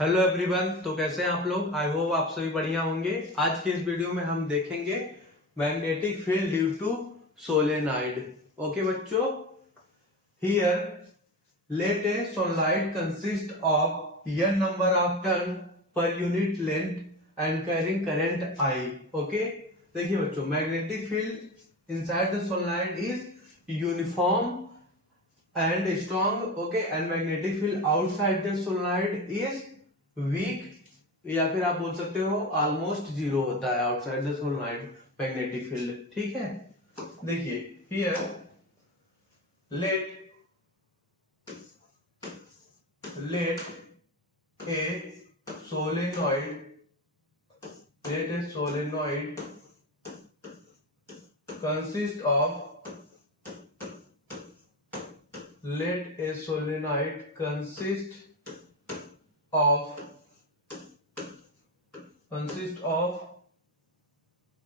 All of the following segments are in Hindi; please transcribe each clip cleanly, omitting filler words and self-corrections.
Hello everyone. तो कैसे हैं आप लोग? आई होप आप सभी बढ़िया होंगे। आज के इस वीडियो में हम देखेंगे magnetic field due to solenoid. Okay बच्चों, here let a solenoid consist of n number of turn per unit length and carrying current I। Okay, देखिए बच्चों, magnetic field inside the solenoid is uniform and strong, okay, and magnetic field outside the solenoid is weak, या फिर आप बोल सकते हो ऑलमोस्ट जीरो होता है outside the solenoid magnetic field. ठीक है, देखिए here let a solenoid consist of let a solenoid consist of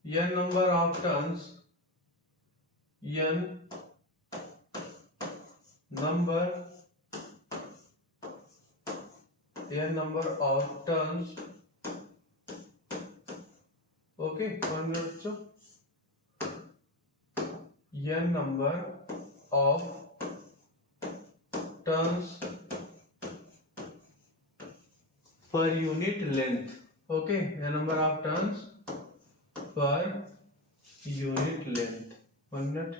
n number of turns, n number of turns, okay, one minute, so n number of turns per unit length, okay, n number of turns per unit length, 1 minute,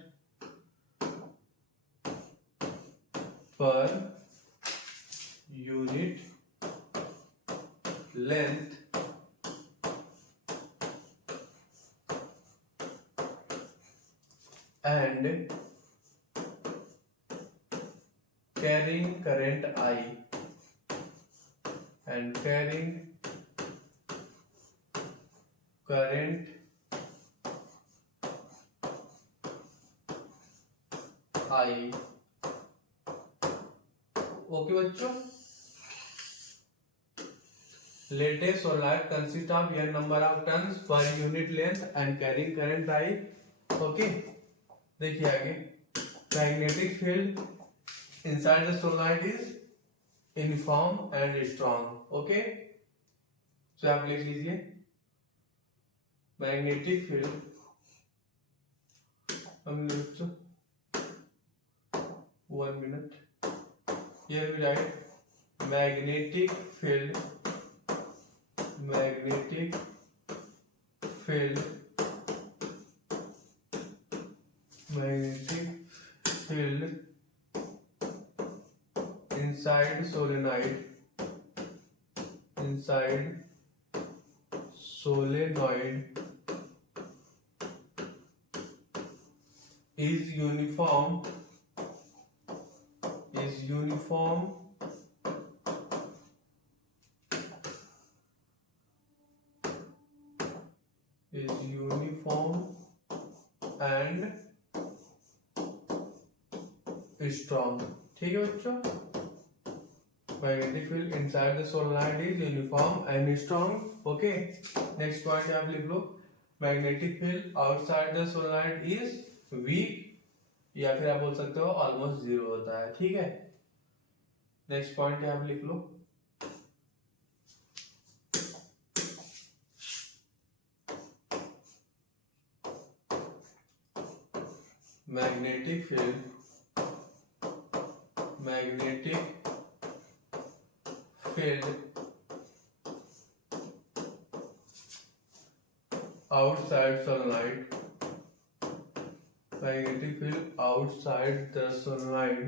per unit length and carrying current I and carrying current I। Okay बच्चों, let a solenoid consist of n number of turns per unit length and carrying current I। Okay, देखिए आगे, magnetic field inside the solenoid is uniform and strong। Okay, तो आप लिख लीजिए मैग्नेटिक फील्ड, हम लिख 1 minute, here we write magnetic field inside solenoid is uniform and strong। ठीक है बच्चों, magnetic field inside the solenoid is uniform and strong. Okay, next point आप लिख लो, magnetic field outside the solenoid is weak, या फिर आप बोल सकते हो ऑलमोस्ट जीरो होता है। ठीक है, नेक्स्ट पॉइंट आप लिख लो, magnetic field outside solenoid, magnetic field outside the solenoid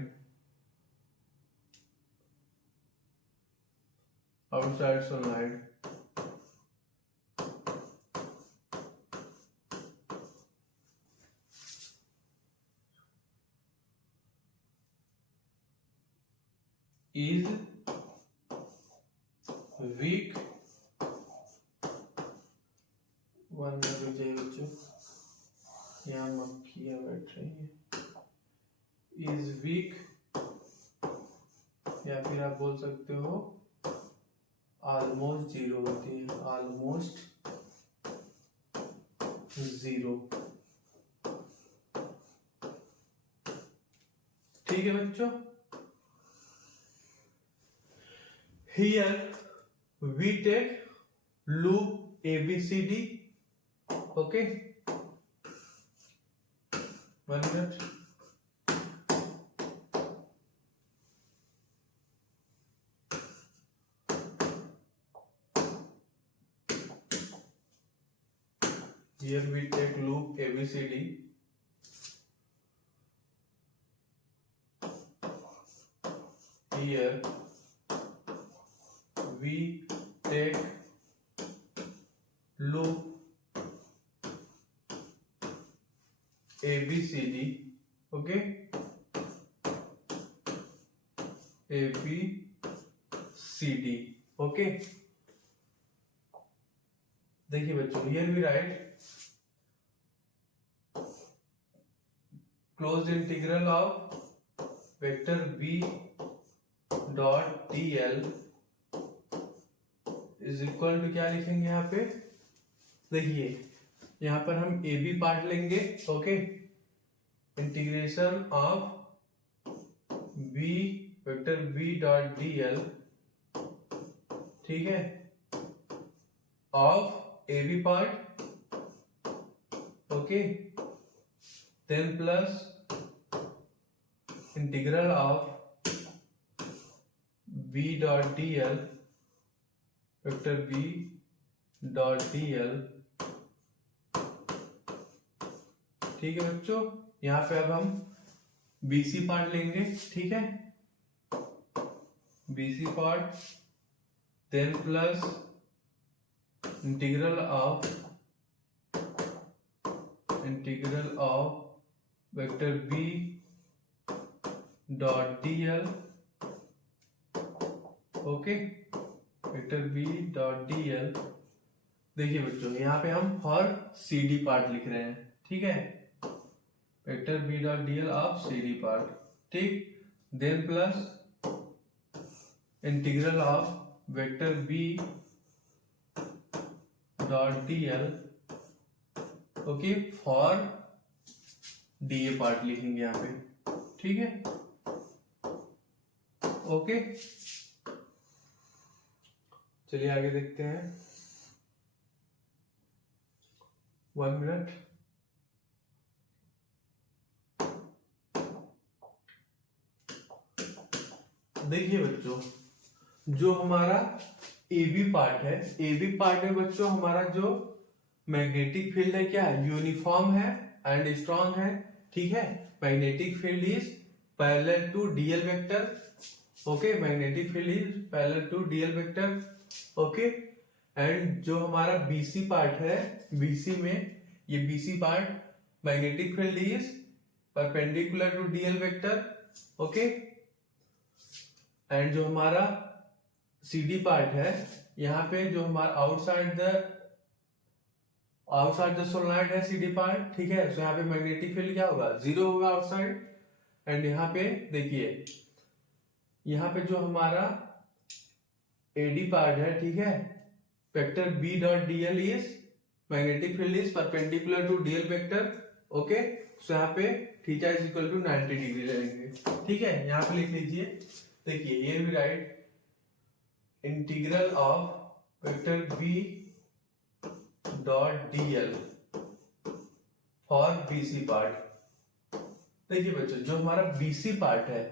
is weak। वन में रुक जाइए बच्चों, यहाँ मक्खियाँ बैठ रही हैं। इज वीक, या फिर आप बोल सकते हो ऑलमोस्ट जीरो होती है, ऑलमोस्ट जीरो। ठीक है बच्चों, here we take loop ABCD. Okay, 1 minute. Here we take loop ABCD. Here we take loop ABCD. Okay, ABCD. Okay, देखिए बच्चों, here we write closed integral of vector b dot dl is equal to क्या लिखेंगे यहाँ पे, देखिए यहाँ पर हम ए बी पार्ट लेंगे. Okay, integration of B vector B dot D L, ठीक है, of A B part. Okay, then plus integral of B dot D L vector B dot D L. ठीक है बच्चों, यहां पे अब हम बीसी पार्ट लेंगे. ठीक है, BC part, then plus integral of vector B dot D L. Okay, vector B dot D L. देखिए बच्चों, यहाँ पे हम फॉर सी डी पार्ट लिख रहे हैं. ठीक है, vector B dot D L of C D part. ठीक, then plus integral of vector B dot D L. Okay, for D A part लिखेंगे यहाँ पे. ठीक है, ओके, चलिए आगे देखते हैं. 1 मिनट. देखिए बच्चों, जो हमारा ए बी पार्ट है, ए बी पार्ट में बच्चों हमारा जो मैग्नेटिक फील्ड है क्या है, यूनिफॉर्म है एंड स्ट्रॉन्ग है. ठीक है, magnetic field is parallel to DL vector. Okay, magnetic field is parallel to DL vector. Okay, and जो हमारा बीसी पार्ट है, बीसी में ये BC part magnetic field is perpendicular to DL vector. Okay, and जो हमारा सीडी पार्ट है, यहाँ पे जो हमारा आउटसाइड द सोलेनॉइड है सीडी पार्ट. ठीक है, तो यहाँ पे मैग्नेटिक फील्ड क्या होगा, 0 होगा आउटसाइड. एंड यहाँ पे देखिए, यहाँ पे जो हमारा एडी पार्ट है, ठीक है, vector B dot DL is magnetic field is perpendicular to DL vector. Okay, so यहाँ पे theta is equal to 90 degree लेंगे. ठीक है, यहाँ पे लिख लीजिए. देखिए, ये भी right integral of vector B dot DL for BC part. देखिए बच्चों, जो हमारा बीसी पार्ट है,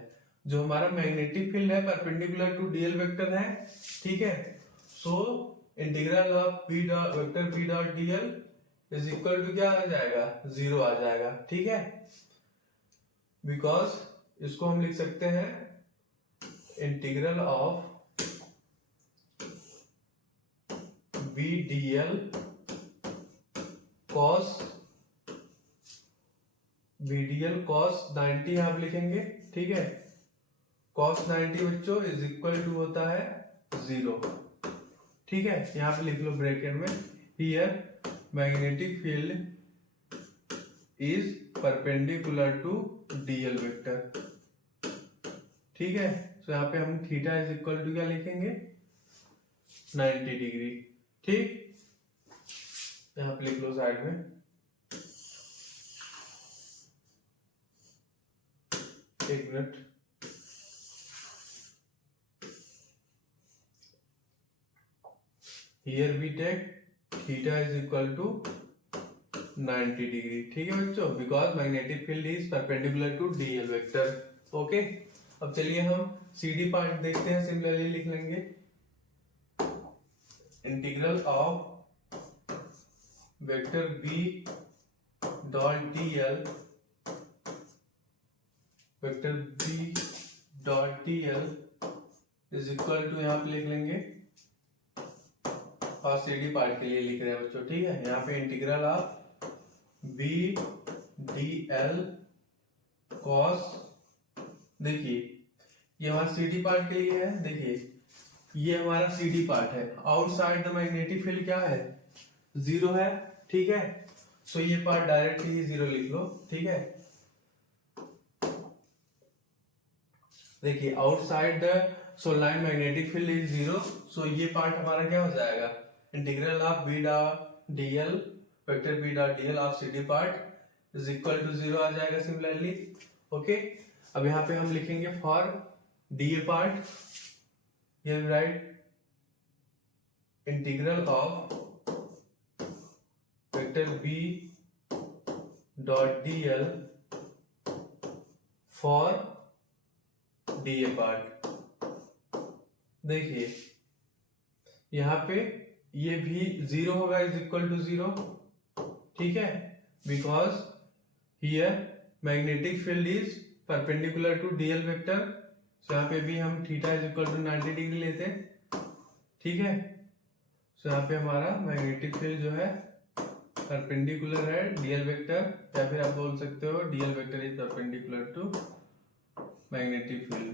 जो हमारा मैग्नेटिक फील्ड है परपेंडिकुलर टू डीएल वेक्टर है. ठीक है, so integral of B dot vector B dot DL is equal to क्या आ जाएगा, 0 आ जाएगा. ठीक है, बिकॉज इसको हम लिख सकते हैं integral of B DL cos BDL cos 90 आप लिखेंगे. ठीक है, कॉस 90 बच्चों इज इक्वल टू होता है 0. ठीक है, यहां पे लिख लो ब्रैकेट में, here magnetic field is perpendicular to DL vector. ठीक है, तो यहाँ पे हम थीटा इज इक्वल टू क्या लिखेंगे, 90 डिग्री. ठीक, यहाँ पे लिख लो साइड में. एक minute. Here we take theta is equal to 90 degree. ठीक है बच्चों, because magnetic field is perpendicular to DL vector. Okay, अब चलिए हम CD पार्ट देखते हैं। सिमिलरली लिख लेंगे integral of vector B dot DL, vector B dot DL is equal to, यहाँ पे लिख लेंगे, और CD पार्ट के लिए लिख रहे हैं बच्चों। ठीक है, यहाँ पे integral of B DL cos, देखिए ये हमारा CD पार्ट के लिए है। देखिए ये हमारा CD पार्ट है, आउटसाइड द मैग्नेटिक फील्ड क्या है, 0 है। ठीक है, सो ये पार्ट डायरेक्ट ही 0 लिख लो। ठीक है, देखिए outside the solenoid magnetic field is 0, so ये पार्ट हमारा क्या हो जाएगा, integral of B dot DL, vector B dot DL of CD part is equal to 0 आ जाएगा सिमिलरली। ओके, अब यहाँ पे हम लिखेंगे for DA part, here we write integral of vector B dot DL for DA part. देखिए यहाँ पे ये भी 0 होगा, इज इक्वल टू 0। ठीक है, because here magnetic field is perpendicular to DL vector, so यहाँ पे भी हम theta is equal to 90 degree लेते हैं। ठीक है, सो यहाँ पे हमारा मैग्नेटिक फील्ड जो है परपेंडिकुलर है DL वेक्टर, या फिर आप बोल सकते हो DL vector is perpendicular to magnetic field.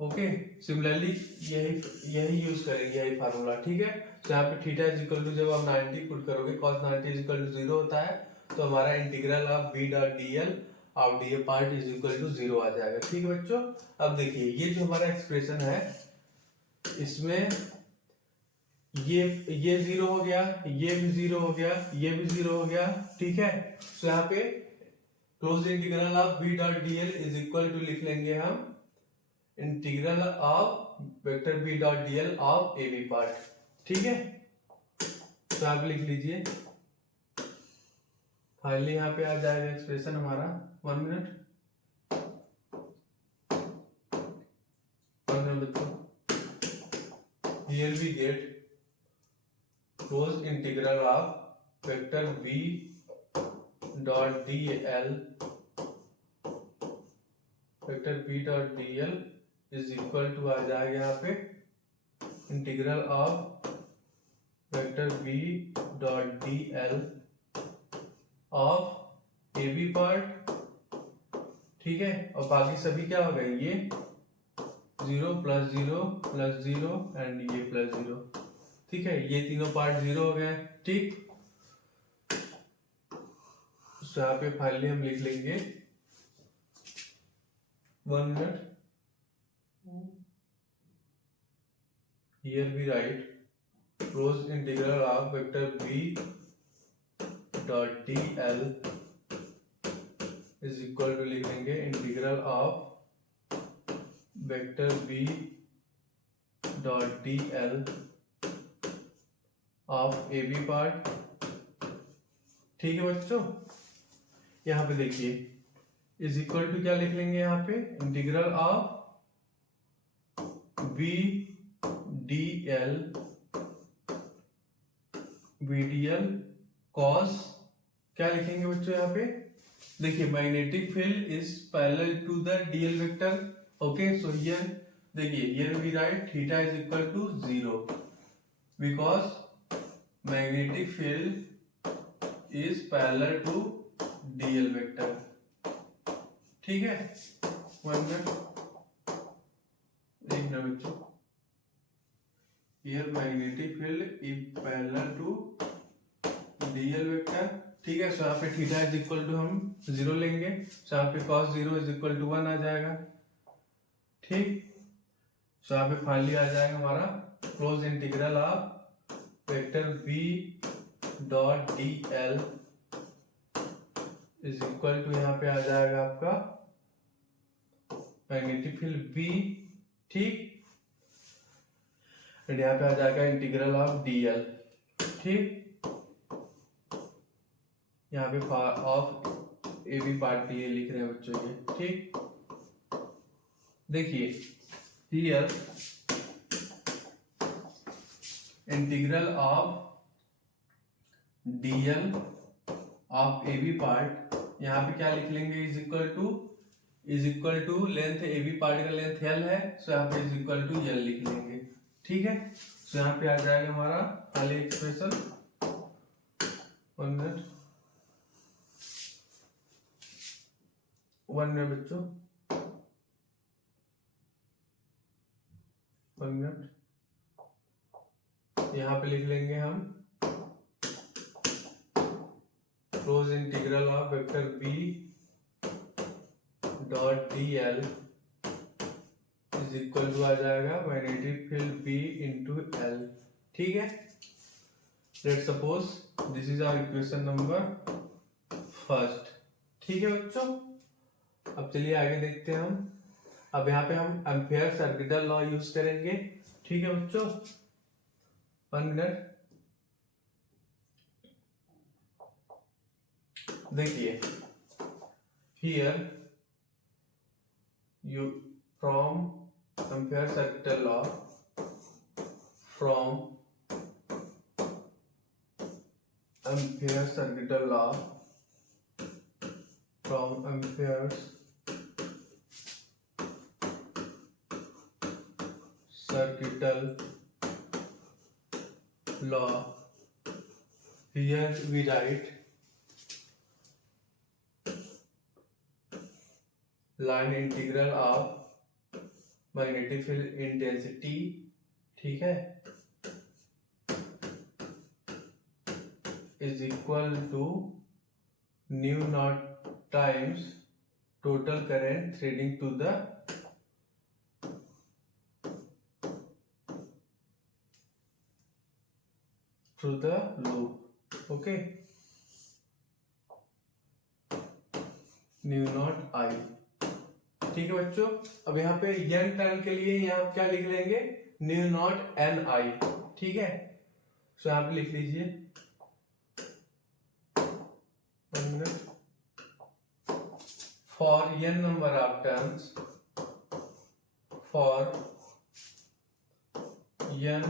Okay, similarly यही यूज करेंगे, यही फार्मूला। ठीक है, तो यहाँ पे थीटा इज इक्वल टू, जब आप 90 पुट करोगे cos 90 इज इक्वल टू 0 होता है, तो हमारा integral of B dot DL of DA part is equal to 0 आ जाएगा। ठीक है बच्चों, अब देखिए ये जो हमारा एक्सप्रेशन है, इसमें ये 0 हो गया, ये भी 0 हो गया, ये भी 0 हो गया। ठीक है, तो यहाँ पे close integral of B dot DL is equal to लिख लेंगे हम integral of vector B dot DL of AB part. ठीक है, तो आप लिख लीजिए, फाइनली यहाँ पे आ जाएगा एक्सप्रेशन हमारा। 1 मिनट बच्चों, here we get close integral of vector B dot DL, vector B dot DL is equal to आ जाएगा यहाँ पे integral of vector B dot DL of AB part. ठीक है, और बाकी सभी क्या हो गए, ये 0 प्लस 0 प्लस 0 एंड ये प्लस 0। ठीक है, ये तीनों पार्ट 0 हो गए। ठीक, तो यहाँ पे फाइनली हम लिख लेंगे 1 minute, here we write close integral of vector B dot DL is equal to लिख लेंगे integral of vector B dot DL of AB part. ठीक है बच्चों, यहाँ पे देखिए इज इक्वल टू क्या लिख लेंगे, यहाँ पे integral of B DL VDL cos, क्या लिखेंगे बच्चों यहाँ पे, देखिए magnetic field is parallel to the DL vector. Okay, so here देखिए here we write theta is equal to 0 because magnetic field is parallel to DL vector. ठीक है, 1 मिनट, एक मिनट बच्चों, here magnetic field is parallel to DL vector. ठीक है, सो यहाँ पे थीटा इज इक्वल टू हम 0 लेंगे, सो यहाँ पे cos 0 इज इक्वल टू 1 आ जाएगा। ठीक, सो यहाँ पे फाइनली आ जाएगा हमारा close integral of vector B dot DL is equal to, यहाँ पे आ जाएगा आपका मैग्नेटिक फील्ड B। ठीक, एंड यहाँ पे आ जाएगा इंटीग्रल ऑफ dl। ठीक, यहाँ पे of A B part dl लिख रहे हैं बच्चों ये। ठीक, देखिए here integral of dl of A B part, यहाँ पे क्या लिख लेंगे, is equal to length A B part का लेंथ l है, सो यहाँ पे इज इक्वल टू l लिख लेंगे। ठीक है, सो यहाँ पे आ जाएगा हमारा खाली एक्सप्रेशन। 1 मिनट, 1 मिनट बच्चों, 1 मिनट, यहाँ पे लिख लेंगे हम close integral of vector b dot dl is equal to आ जाएगा magnetic field b into l। ठीक है, let's suppose this is our equation number first. ठीक है बच्चों, अब चलिए आगे देखते हैं हम। अब यहाँ पे हम एम्पियर सर्किटल लॉ यूज करेंगे। ठीक है बच्चों, 1 मिनट, देखिए here you from ampere circuital law, from ampere circuital law, from ampere's circuital law, here we write line integral of magnetic field intensity। ठीक है, is equal to mu naught times total current threading to the loop. Okay, mu naught I. ठीक है बच्चों, अब यहाँ पे n टर्न के लिए यहाँ क्या लिख लेंगे, न्यू नॉट एन आई। ठीक है, सो यहाँ पे लिख लीजिए, 1 minute, for n number of turns, for n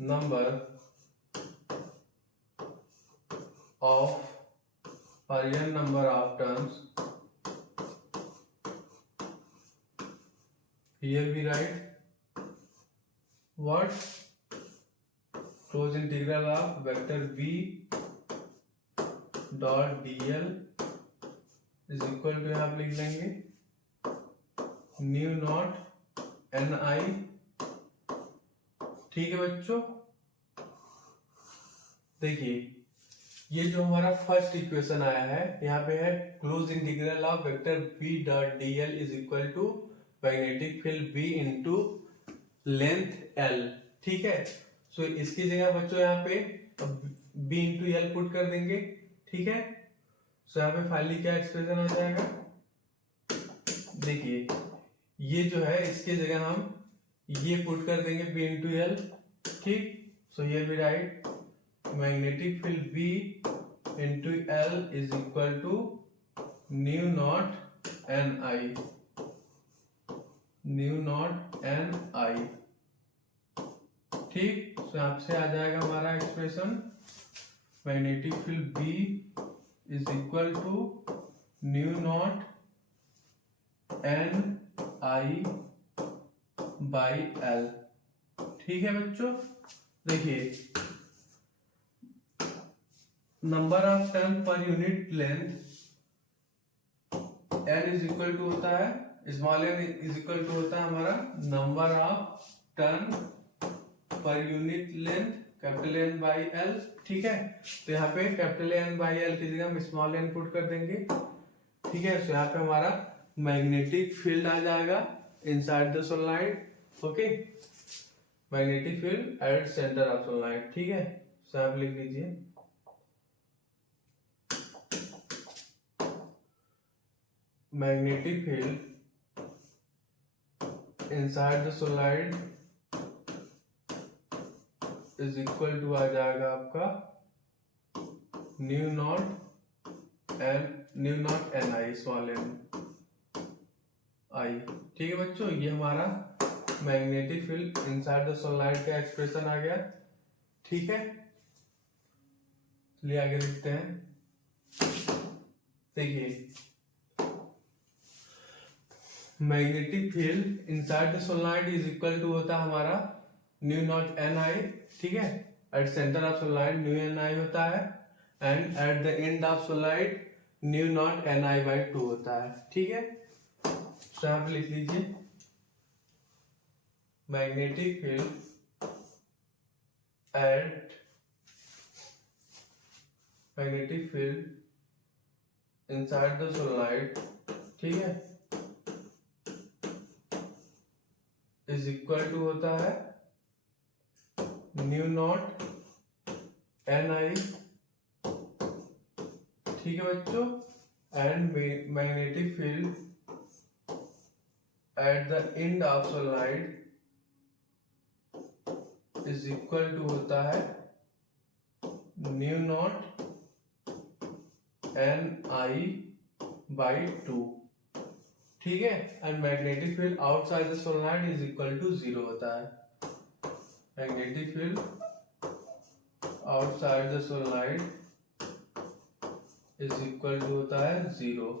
number of turns, here we write what, close integral of vector b dot dl is equal to, यहाँ पे लिख लेंगे न्यू नॉट एन आई। ठीक है बच्चों, देखिए ये जो हमारा फर्स्ट इक्वेशन आया है, यहाँ पे है close integral of vector b dot dl is equal to magnetic field b into length l। ठीक है, सो इसकी जगह बच्चों यहाँ पे b इंटू एल पुट कर देंगे। ठीक है, सो यहाँ पे फाइनली क्या एक्सप्रेशन आ जाएगा, देखिए ये जो है इसकी जगह हम ये पुट कर देंगे b इंटू एल। ठीक, so here we write magnetic field b into L is equal to mu naught N I, mu naught N I. ठीक, तो यहाँ से आ जाएगा हमारा expression magnetic field B is equal to mu naught N I by L. ठीक है बच्चों, देखिए number of turn per unit length n is equal to होता है, small n is equal to होता है हमारा number of turn per unit length capital N by L. ठीक है, तो यहाँ पे कैपिटल N बाई एल की जगह हम स्मॉल n पुट कर देंगे। ठीक है, तो यहाँ पे हमारा मैग्नेटिक फील्ड आ जाएगा inside the solenoid. Okay, magnetic field at centre of solenoid. ठीक है, तो आप लिख लीजिए magnetic field inside the solenoid is equal to आ जाएगा आपका mu naught N I small N I. ठीक है बच्चों, ये हमारा magnetic field inside the solenoid का एक्सप्रेशन आ गया। ठीक है, चलिए आगे देखते हैं। देखिए magnetic field inside the solenoid is equal to होता है हमारा न्यू नॉट एन आई। ठीक है, at centre of solenoid mu N I होता है and at the end of solenoid mu naught N I by 2 होता है। ठीक है, तो यहाँ पे लिख लीजिए magnetic field eight magnetic field inside the solenoid, ठीक है, इज इक्वल टू होता है न्यू नॉट एन आई। ठीक है बच्चों, and magnetic field at the end of solenoid is equal to होता है mu naught N I by 2। ठीक है, and magnetic field outside the solenoid is equal to 0 होता है। Magnetic field outside the solenoid is equal to होता है 0।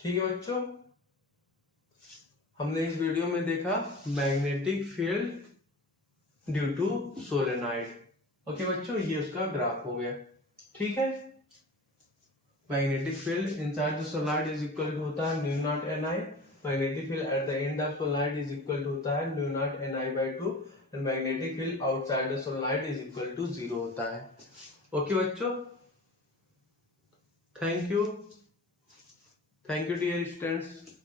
ठीक है बच्चों, हमने इस वीडियो में देखा magnetic field due to solenoid. Okay बच्चों, ये उसका ग्राफ हो गया। ठीक है, magnetic field inside the solenoid is equal to होता है mu naught N I. Magnetic field at the end of solenoid is equal to होता है mu naught N I by 2 and magnetic field outside the solenoid is equal to 0 होता है। ओके बच्चों, थैंक यू डियर स्टूडेंट्स।